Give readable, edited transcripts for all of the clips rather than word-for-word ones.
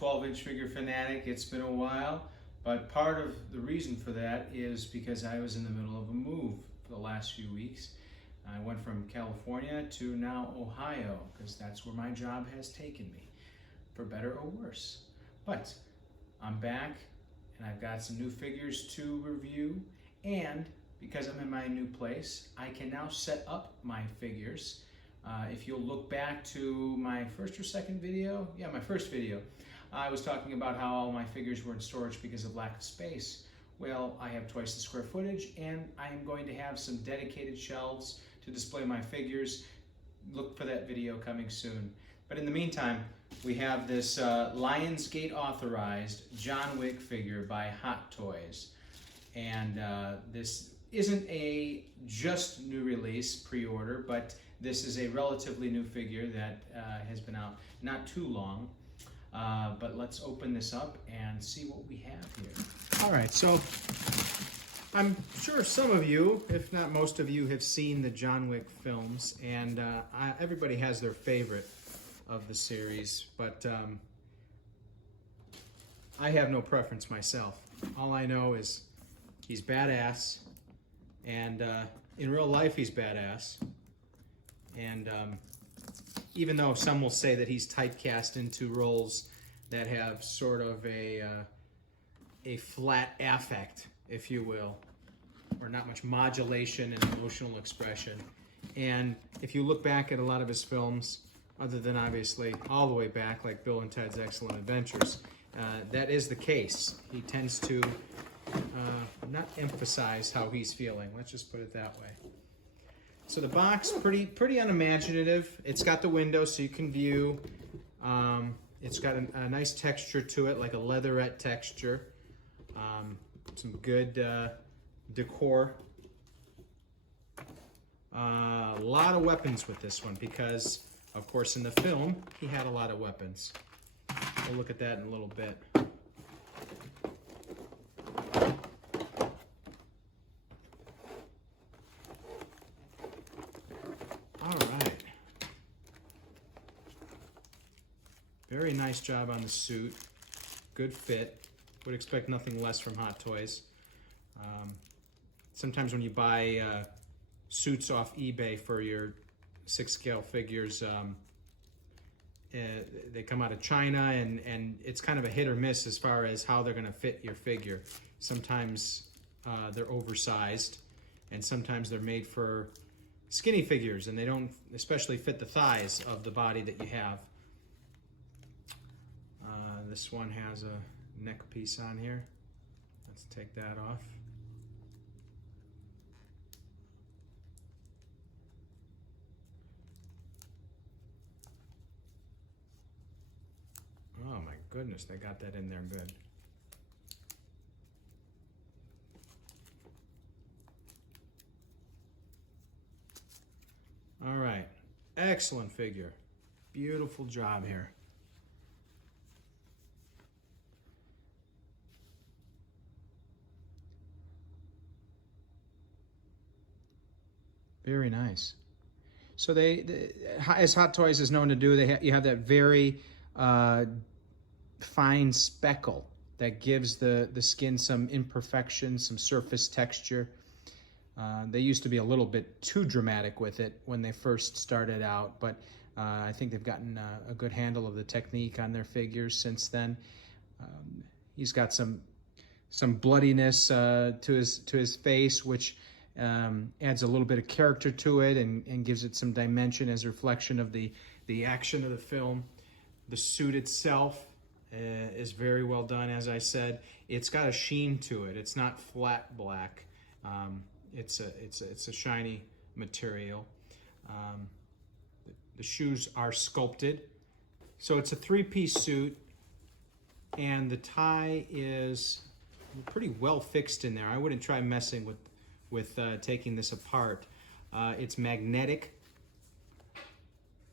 12-inch figure fanatic. It's been a while, but part of the reason for that is because I was in the middle of a move for the last few weeks. I went from California to now Ohio, because that's where my job has taken me, for better or worse. But I'm back, and I've got some new figures to review, and because I'm in my new place, I can now set up my figures. If you'll look back to my first or second video, my first video, I was talking about how all my figures were in storage because of lack of space. Well, I have twice the square footage, and I am going to have some dedicated shelves to display my figures. Look for that video coming soon. But in the meantime, we have this Lionsgate authorized John Wick figure by Hot Toys. And this isn't a just new release pre-order, but this is a relatively new figure that has been out not too long. But let's open this up and see what we have here. All right, so I'm sure some of you, if not most of you, have seen the John Wick films, and everybody has their favorite of the series, but I have no preference myself. All I know is he's badass, and in real life he's badass, and even though some will say that he's typecast into roles that have sort of a flat affect, if you will, or not much modulation and emotional expression. And if you look back at a lot of his films, other than obviously all the way back, like Bill and Ted's Excellent Adventures, that is the case. He tends to not emphasize how he's feeling. Let's just put it that way. So the box, pretty unimaginative. It's got the window so you can view. It's got a nice texture to it, like a leatherette texture. Some good decor. A lot of weapons with this one because, of course, in the film, he had a lot of weapons. We'll look at that in a little bit. Very nice job on the suit. Good fit. Would expect nothing less from Hot Toys. Sometimes when you buy suits off eBay for your 6-scale figures, they come out of China, and it's kind of a hit or miss as far as how they're going to fit your figure. Sometimes they're oversized, and sometimes they're made for skinny figures, and they don't especially fit the thighs of the body that you have. This one has a neck piece on here. Let's take that off. Oh my goodness, they got that in there good. All right, excellent figure. Beautiful job here. Very nice. So as Hot Toys is known to do, you have that very fine speckle that gives the skin some imperfection, some surface texture. They used to be a little bit too dramatic with it when they first started out, but I think they've gotten a good handle of the technique on their figures since then. He's got some bloodiness to his face, which adds a little bit of character to it and gives it some dimension as a reflection of the action of the film. The suit itself is very well done, as I said. It's got a sheen to it. It's not flat black. It's a shiny material. The shoes are sculpted. So it's a 3-piece suit, and the tie is pretty well fixed in there. I wouldn't try messing with taking this apart. It's magnetic,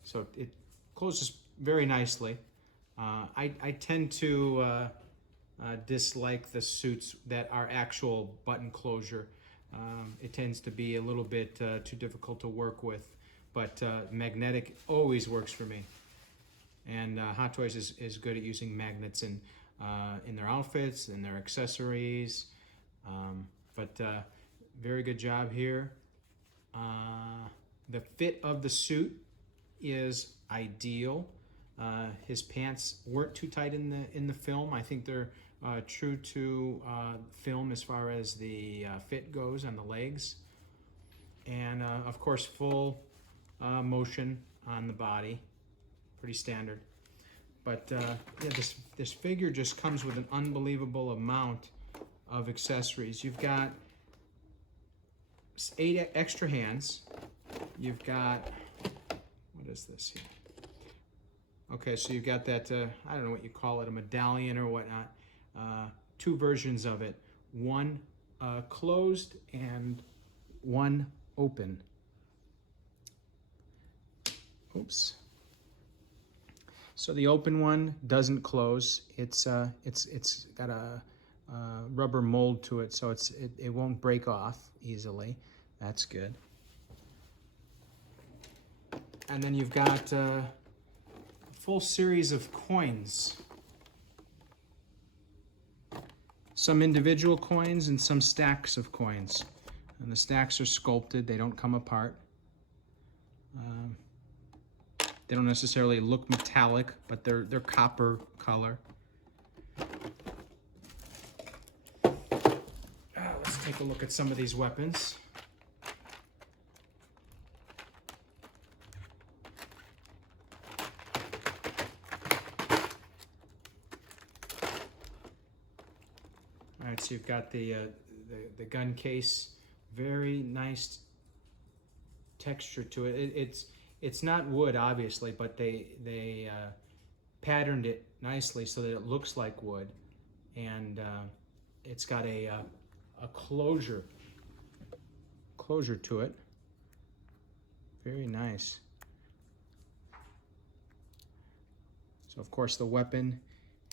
so it closes very nicely. I tend to dislike the suits that are actual button closure. It tends to be a little bit too difficult to work with, but magnetic always works for me. And Hot Toys is good at using magnets in their outfits and their accessories. But very good job here. The fit of the suit is ideal. His pants weren't too tight in the film. I think they're true to film as far as the fit goes on the legs. And of course, full motion on the body, pretty standard. But yeah, this figure just comes with an unbelievable amount of accessories. You've got 8 extra hands. You've got, what is this here? Okay, so you've got that, I don't know what you call it, a medallion or whatnot. 2 versions of it. One closed and one open. Oops. So the open one doesn't close. It's got a rubber mold to it, so it won't break off easily. That's good. And then you've got a full series of coins. Some individual coins and some stacks of coins. And the stacks are sculpted, they don't come apart. They don't necessarily look metallic, but they're copper color. Let's take a look at some of these weapons. All right, so you've got the gun case, very nice texture to it. It's not wood, obviously, but they patterned it nicely so that it looks like wood, and it's got a closure to it. Very nice. So of course the weapon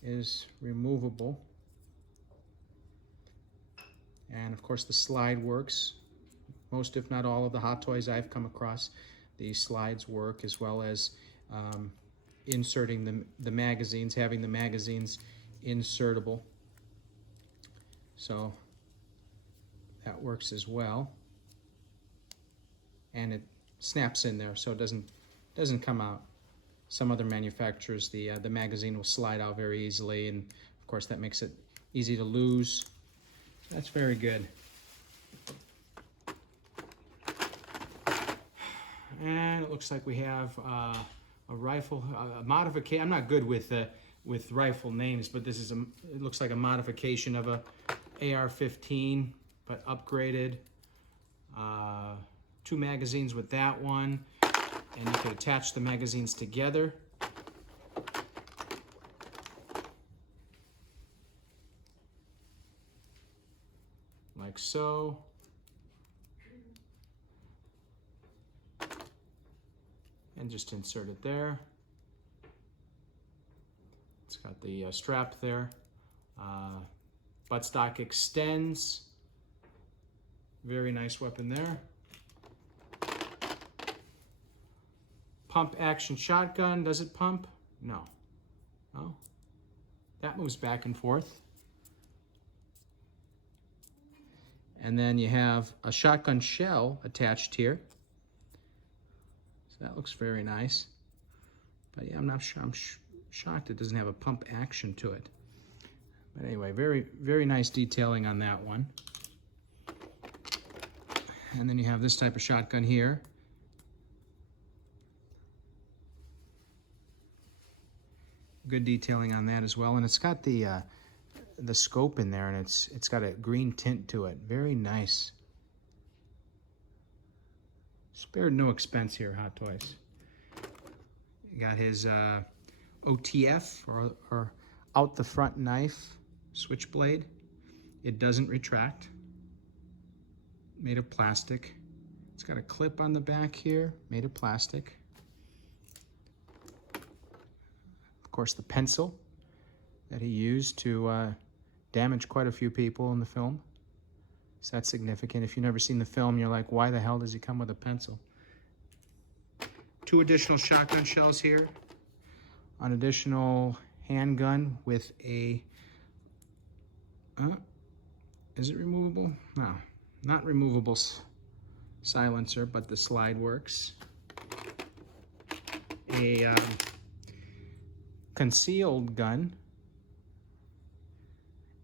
is removable, and of course the slide works. Most, if not all, of the Hot Toys I've come across, these slides work, as well as inserting the magazines, having the magazines insertable. So that works as well. And it snaps in there, so it doesn't come out. Some other manufacturers, the magazine will slide out very easily, and of course that makes it easy to lose. That's very good. And it looks like we have a rifle, a modification. I'm not good with rifle names, but this is it looks like a modification of a AR-15, but upgraded. 2 magazines with that one, and you can attach the magazines together. Like so. And just insert it there. It's got the strap there. Buttstock extends. Very nice weapon there. Pump action shotgun. Does it pump? No. No. That moves back and forth. And then you have a shotgun shell attached here. So that looks very nice. But yeah, I'm not sure. I'm shocked it doesn't have a pump action to it. But anyway, very, very nice detailing on that one. And then you have this type of shotgun here. Good detailing on that as well, and it's got the scope in there, and it's got a green tint to it. Very nice. Spared no expense here, Hot Toys. You got his OTF, or out the front knife switchblade. It doesn't retract. Made of plastic. It's got a clip on the back here, made of plastic. Of course, the pencil that he used to damage quite a few people in the film. So that's significant. If you've never seen the film, you're like, why the hell does he come with a pencil? 2 additional shotgun shells here. an additional handgun with a, is it removable? No, not removable silencer, but the slide works. A concealed gun,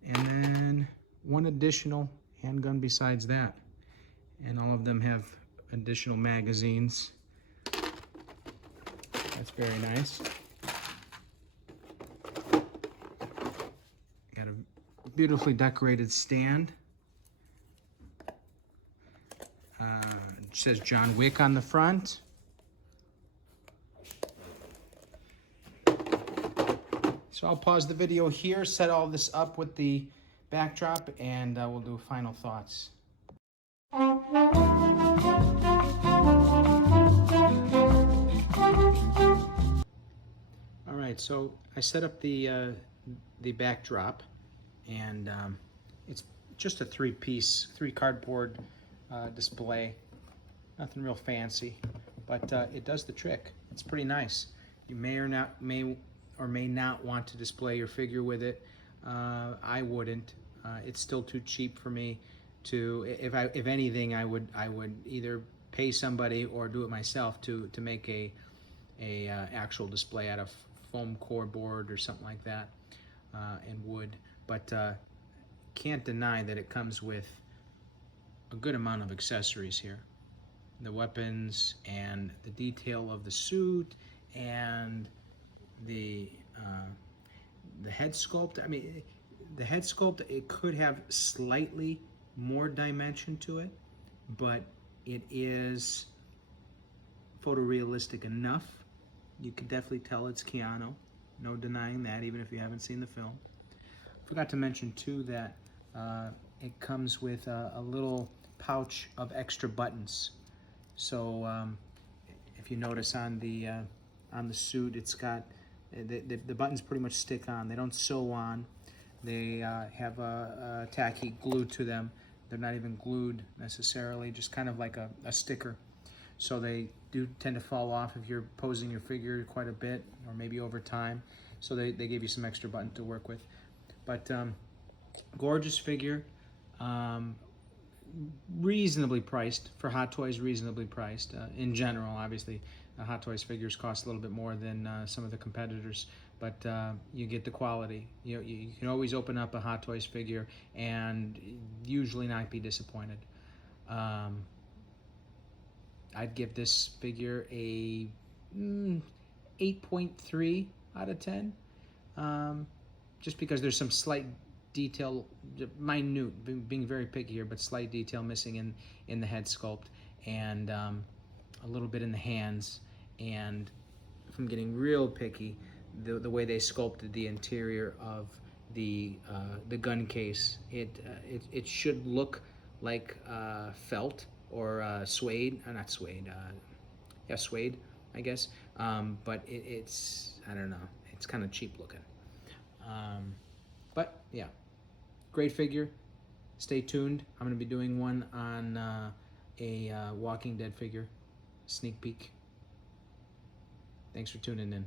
and then one additional handgun besides that. And all of them have additional magazines. That's very nice. Got a beautifully decorated stand. It says John Wick on the front. So I'll pause the video here, set all this up with the backdrop, and we'll do final thoughts. All right, so I set up the backdrop, and it's just a three cardboard display. Nothing real fancy, but it does the trick. It's pretty nice. You may or may not want to display your figure with it. I wouldn't. It's still too cheap for me to. If anything, I would either pay somebody or do it myself to make a actual display out of foam core board or something like that, and wood. But can't deny that it comes with a good amount of accessories here. The weapons and the detail of the suit and the head sculpt. I mean, the head sculpt, it could have slightly more dimension to it, but it is photorealistic enough. You can definitely tell it's Keanu. No denying that, even if you haven't seen the film. Forgot to mention too that it comes with a little pouch of extra buttons. So if you notice on the suit, it's got the buttons pretty much stick on. They don't sew on. They have a tacky glue to them. They're not even glued necessarily, just kind of like a sticker. So they do tend to fall off if you're posing your figure quite a bit, or maybe over time. So they give you some extra buttons to work with. But gorgeous figure. Reasonably priced for Hot Toys. Reasonably priced in general. Obviously, Hot Toys figures cost a little bit more than some of the competitors, but you get the quality. You can always open up a Hot Toys figure and usually not be disappointed. I'd give this figure a 8.3 out of 10, just because there's some slight detail, minute, being very picky here, but slight detail missing in the head sculpt, and a little bit in the hands. And if I'm getting real picky, the way they sculpted the interior of the gun case, it should look like felt or suede, not suede, yeah, suede, I guess. But it's, I don't know, it's kind of cheap looking. But yeah, great figure. Stay tuned. I'm going to be doing one on a Walking Dead figure. Sneak peek. Thanks for tuning in.